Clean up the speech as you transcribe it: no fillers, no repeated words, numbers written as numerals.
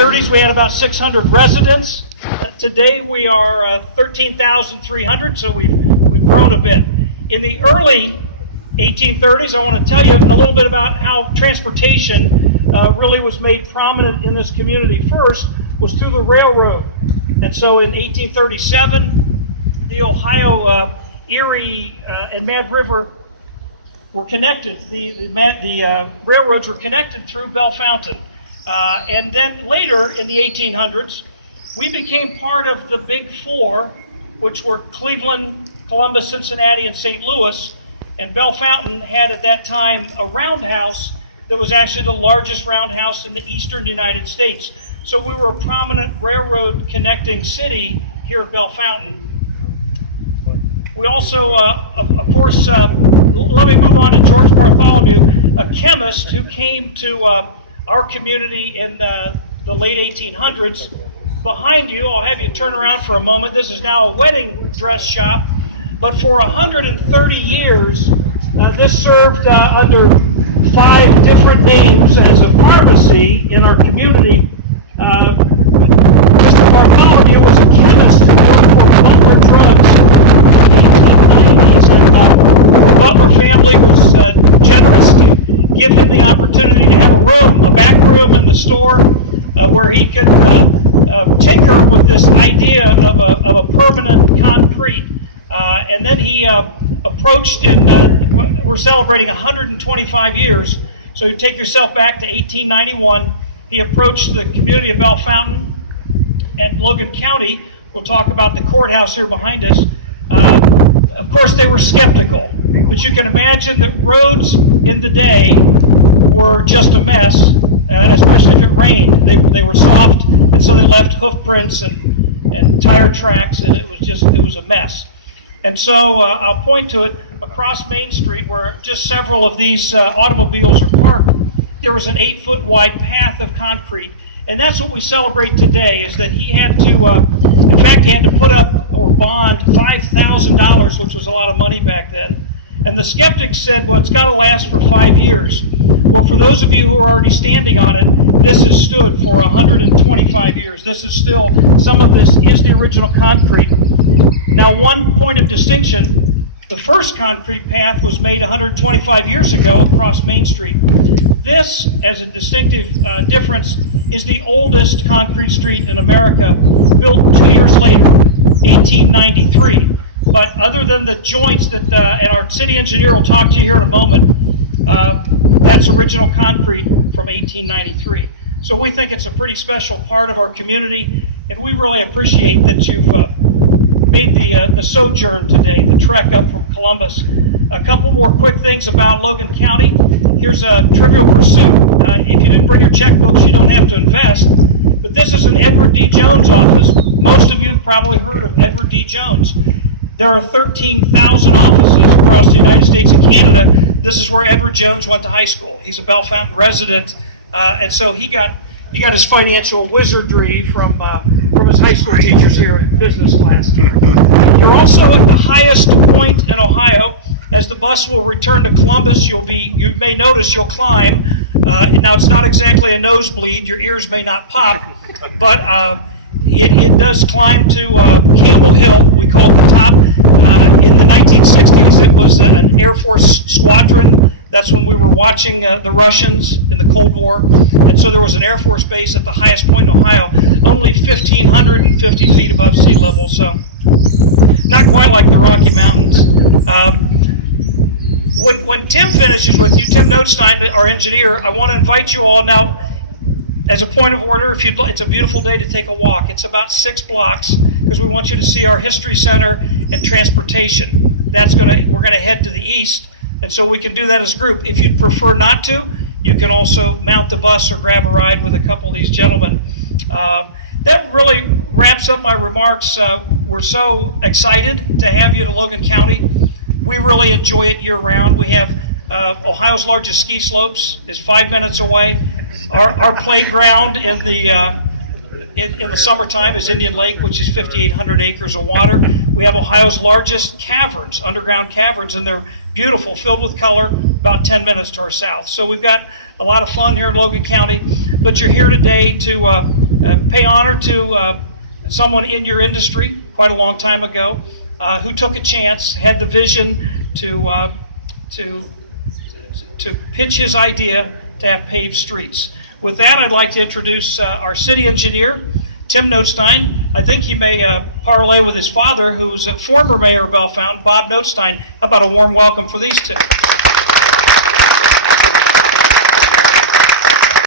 1830s, we had about 600 residents. Today, we are 13,300, so we've grown a bit. In the early 1830s, I want to tell you a little bit about how transportation really was made prominent in this community. First was through the railroad. And so in 1837, the Ohio, Erie, and Mad River were connected. The railroads were connected through Bell Fountain. And then later in the 1800s, we became part of the Big Four, which were Cleveland, Columbus, Cincinnati, and St. Louis. And Bell Fountain had at that time a roundhouse that was actually the largest roundhouse in the eastern United States. So we were a prominent railroad connecting city here at Bell Fountain. We also, of course, let me move on to George Bartholomew, a chemist who came to our community in the late 1800s. Behind you, I'll have you turn around for a moment. This is now a wedding dress shop. But for 130 years, this served under 5 different names as a pharmacy in our community. Mr. Bartholomew was a chemist who worked for Butler Drugs in the 1890s, and the Butler family was generous to give him the opportunity to have a room, a back room in the store, where he could tinker with this idea of a permanent concrete. And then he approached, and we're celebrating 125 years. So you take yourself back to 1891. He approached the community of Bell Fountain and Logan County. We'll talk about the courthouse here behind us. Of course, they were skeptical, but you can imagine that roads in the day were just a mess, and especially if it rained. They were soft, and so they left hoof prints and tire tracks, and it was a mess. And so I'll point to it across Main Street, where just several of these automobiles are parked. There was an 8-foot wide path of concrete, and that's what we celebrate today. Is that he had to, in fact, he had to put up or bond $5,000, which was a lot of money back then. And the skeptics said, well, it's got to last for 5 years. Well, for those of you who are already standing on it, this has stood for 125 years. This is still, some of this is the original concrete. Now, one point of distinction, the first concrete path was made 125 years ago across Main Street. This, as a distinctive difference, is the oldest concrete street in America, built 2 years later, 1893. But other than the joints that, and our city engineer will talk to you here in a moment, that's original concrete from 1893. So we think it's a pretty special part of our community, and we really appreciate that you've made the sojourn today, the trek up from Columbus. A couple more quick things about Logan County. Here's a Trivial Pursuit. If you didn't bring your checkbooks, you don't have to invest. But this is an Edward D. Jones office. Most of you have probably heard of Edward D. Jones. There are 13,000 offices across the United States and Canada. This is where Edward Jones went to high school. He's a Bell Fountain resident, and so he got his financial wizardry from his high school teachers here in business class. You're also at the highest point in Ohio. As the bus will return to Columbus, you may notice you'll climb. Now, it's not exactly a nosebleed. Your ears may not pop, but it does climb to Camel Hill. We call it the top. In the 1960s, it was an Air Force squadron. That's when we were watching the Russians in the Cold War. And so there was an Air Force base at the highest point in Ohio, only 1,550 feet above sea level. So not quite like the Rocky Mountains. When Tim finishes with you, Tim Notestein, our engineer, I want to invite you all now, as a point of order, it's a beautiful day to take a walk. It's about 6 blocks, because we want you to see our History Center and transportation. We're going to head to the east, and so we can do that as a group. If you'd prefer not to, you can also mount the bus or grab a ride with a couple of these gentlemen. That really wraps up my remarks. We're so excited to have you to Logan County. We really enjoy it year-round. We have Ohio's largest ski slopes is 5 minutes away. Our playground in the summertime is Indian Lake, which is 5,800 acres of water. We have Ohio's largest caverns, underground caverns, and they're beautiful, filled with color, about 10 minutes to our south. So we've got a lot of fun here in Logan County, but you're here today to pay honor to someone in your industry quite a long time ago who took a chance, had the vision to pitch his idea to have paved streets. With that, I'd like to introduce our city engineer, Tim Nostein. I think he may parlay with his father, who's a former mayor of Bellefontaine, Bob Nostein. How about a warm welcome for these two?